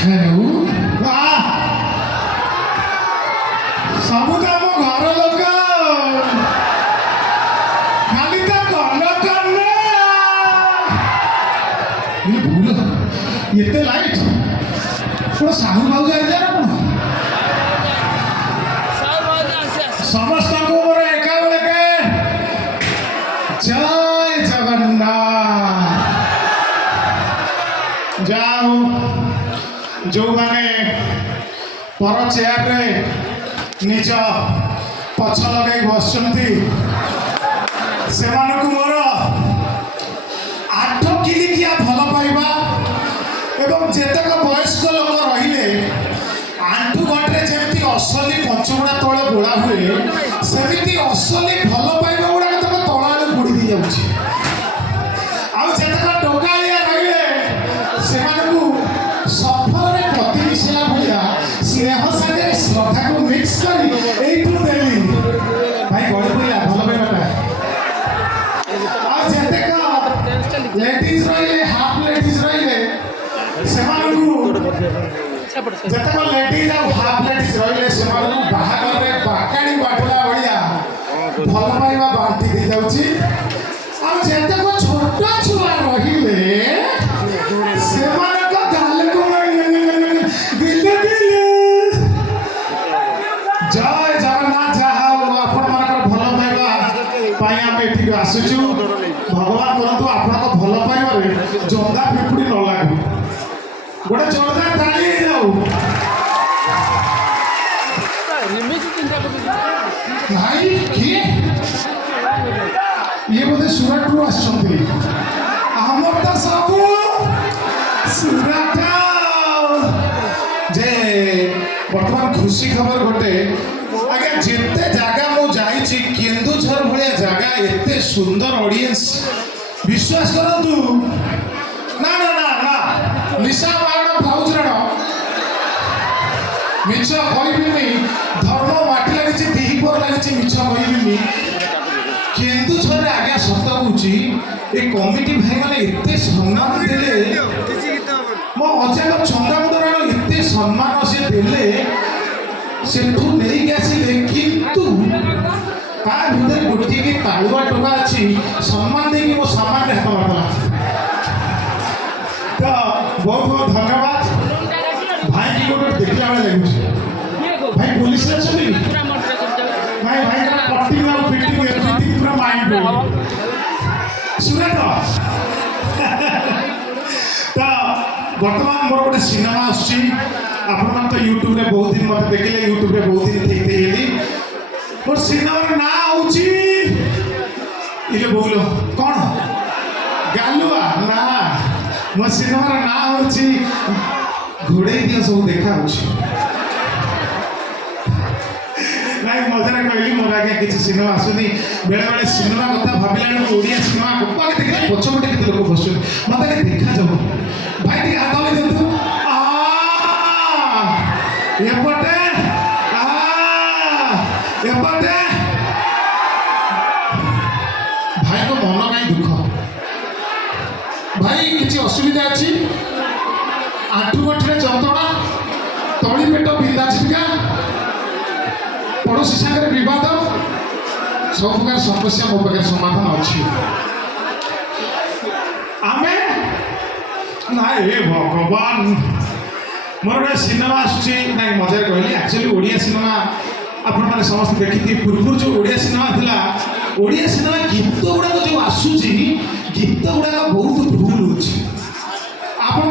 Hello सब तो आम घर लोक खाली तो कन कन्या भूल एते लाइट पूरा साहू भाऊ जाए ना समस्त को मोर एका बेलके जय जगन्नाथ। जाओ जो माने पर चेयर रे निज पछ लगे बसचंती से मोर 8 किलिकिया भल पाइबा एवं जेतक वयस्क लोक रहिले आंठू गंठे जमी असली पंचमुड़ा तले बुड़ा हुए सेमती असली भल पाइबा गुड़ा तक तला बुड़ी दी जाऊँगी आतक डोकालिया रहिले से सफल पति मिसला भाया स्नेह सागे श्रद्धा को मिक्स कर देली भाई गड़ी पड़ा भल पाइबाटा लेडीज रही हाफ लेडीज रही से जतक लेडीज आ हाफ लेडीज रही बाहागर बाकाड़ी बाटला भाया भल पाइबा बांटी दी जाऊँगी आतक छोट छुआ रहिले जय जगन्नाथ जहा आपण मानकर भल पाइबा आम ये आसुचु भगवान करतु आपण भल पाइबारे जंदा पिपुड़ी न लागू गोटे जोरदार ताली जाऊ भाई किए ये बोधे सुरत रु आछंती हमर त सब सुरत जे बर्तमान खुशी खबर गोटे आगे जिते जगह मु जाइछि केन्दुझर भाया जगह एते सुंदर ऑडियंस विश्वास करतु ना ना ना ना निशा बाण भाउजरण मिछ कहबिनी धर्म माटी लगी दिहीपर लगी मिछ कहबिनी केन्दुझर आगे सत कहूँ ये कमिटी भाई मैंने एते सम्मान देले मो अचानक चंदामुदर एते सम्मान से देले सेठू नहीं आसिले किंतु ता भीतर गोटे की तालुआ टका अच्छी सम्मान देकी मो सामान हाथ मारला तो बहुत बहुत धन्यवाद भाई की गोटे देखला बेले लगुच भाई पुलिस रे छबी भाई भाई का कटिंग और फिटिंग एवरीथिंग पूरा माइंड ब्लोइंग सुरत तो वर्तमान मोर गोटे सिनेमा आसुची आपण तो यूट्यूब रे बहुत दिन मत देखिले यूट्यूब रे बहुत दिन देखते हेली मोर सिनेमा ना आउची इले बोलो कौन गालुआ ना मो सिनेमा ना आउची घोड़े दिया सब देखा होची नहीं मजा कहली मोर आगे किसी सिनेमा आसुनी बेले बेले सिनेमा कथा भाविला ओडिया सिनेमा को देखिले पछपटे केते लोक बसुन मत देखा जाऊ भाई टी हाथ में देतु एपटे एपटे भाई को मन कहीं दुख भाई किसी असुविधा अच्छी आंठू गंठे जंत्रणा तली पेट बिंधा छिटका पड़ोशी सागर बद सब प्रकार समस्या मो पाखे समाधान अच्छी आमे ना हे भगवान मोर गोटे सिनेमा आसूची ना मजा कहली एक्चुअली ओडिया सिनेमा आपण मैंने समस्त देखी पूर्व जो ओडिया सिनेमा थिला ओडिया सिनेमा गीत गुड़ाक जो आसूची गीत गुड़ाक बहुत भूल होची आपण